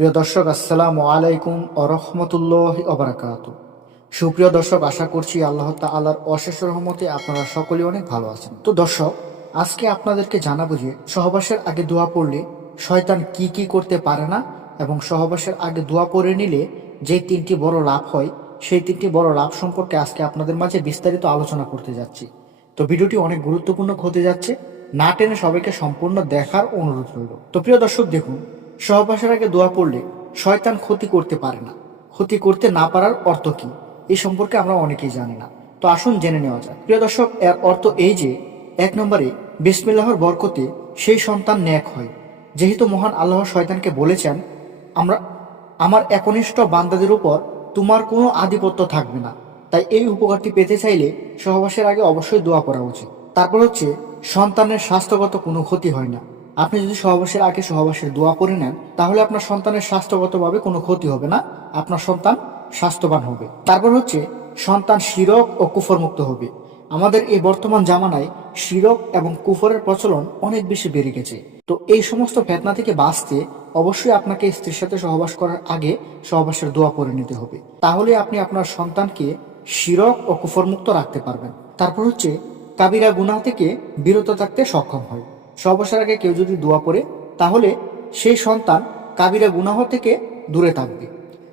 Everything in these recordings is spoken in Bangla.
প্রিয় দর্শক, আসসালামু আলাইকুম আরহামতুল্লাহ অবরাকাত সুপ্রিয় দর্শক, আশা করছি আল্লাহ তাআলার অশেষ রহমতে আপনারা সকলেই অনেক ভালো আছেন। তো দর্শক, আজকে আপনাদেরকে জানাব যে সহবাসের আগে দোয়া পড়লে শয়তান কি কি করতে পারে না এবং সহবাসের আগে দোয়া পড়ে নিলে যে তিনটি বড় লাভ হয়, সেই তিনটি বড় লাভ সম্পর্কে আজকে আপনাদের মাঝে বিস্তারিত আলোচনা করতে যাচ্ছি। তো ভিডিওটি অনেক গুরুত্বপূর্ণ হতে যাচ্ছে, না টেনে সবাইকে সম্পূর্ণ দেখার অনুরোধ রইল। তো প্রিয় দর্শক, দেখুন সহবাসের আগে দোয়া পড়লে শয়তান ক্ষতি করতে পারে না। ক্ষতি করতে না পারার অর্থ কি? এই সম্পর্কে আমরা অনেকেই জানি না। তো আসুন জেনে নেওয়া যাক। প্রিয় দর্শক, এর অর্থ এই যে, এক নম্বরে, বিসমিল্লাহর বরকতে সেই সন্তান ন্যাক হয়। যেহেতু মহান আল্লাহ শয়তানকে বলেছেন, আমরা, আমার একনিষ্ঠ বান্দাদের উপর তোমার কোনো আধিপত্য থাকবে না। তাই এই উপকারটি পেতে চাইলে সহবাসের আগে অবশ্যই দোয়া করা উচিত। তারপর হচ্ছে, সন্তানের স্বাস্থ্যগত কোনো ক্ষতি হয় না। আপনি যদি সহবাসের আগে সহবাসের দোয়া করে নেন, তাহলে আপনার সন্তানের স্বাস্থ্যগতভাবে কোনো ক্ষতি হবে না, আপনার সন্তান স্বাস্থ্যবান হবে। তারপর হচ্ছে, সন্তান শিরক ও কুফর মুক্ত হবে। আমাদের এই বর্তমান জামানায় শিরক এবং কুফরের প্রচলন অনেক বেশি বেড়ে গেছে। তো এই সমস্ত ফেতনা থেকে বাঁচতে অবশ্যই আপনাকে স্ত্রীর সাথে সহবাস করার আগে সহবাসের দোয়া করে নিতে হবে। তাহলে আপনি আপনার সন্তানকে শিরক ও কুফরমুক্ত রাখতে পারবেন। তারপর হচ্ছে, কাবিরা গুনাহ থেকে বিরত থাকতে সক্ষম হয়। সহবাসের আগে কেউ যদি দোয়া করে, তাহলে সেই সন্তান কাবিরা গুনাহ থেকে দূরে থাকবে।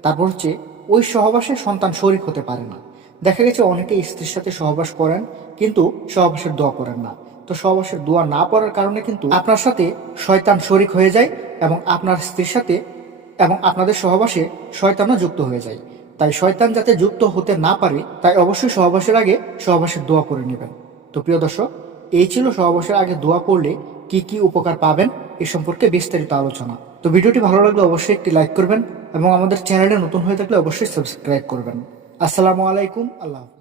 তারপর হচ্ছে, ওই সহবাসে সন্তান শরিক হতে পারে না। দেখা গেছে অনেকে স্ত্রীর সাথে সহবাস করেন, কিন্তু সহবাসের দোয়া করেন না। তো সহবাসের দোয়া না পড়ার কারণে কিন্তু আপনার সাথে শয়তান শরিক হয়ে যায় এবং আপনার স্ত্রীর সাথে এবং আপনাদের সহবাসে শয়তানও যুক্ত হয়ে যায়। তাই শয়তান যাতে যুক্ত হতে না পারে, তাই অবশ্যই সহবাসের আগে সহবাসের দোয়া করে নেবেন। তো প্রিয় দর্শক, এই ছিল সহবাসের আগে দোয়া পড়লে কি কি উপকার পাবেন এ সম্পর্কে বিস্তারিত আলোচনা তো ভিডিওটি ভালো লাগলে অবশ্যই একটি লাইক করবেন এবং আমাদের চ্যানেলে নতুন হয়ে থাকলে অবশ্যই সাবস্ক্রাইব করবেন আসসালামু আলাইকুম, আল্লাহ।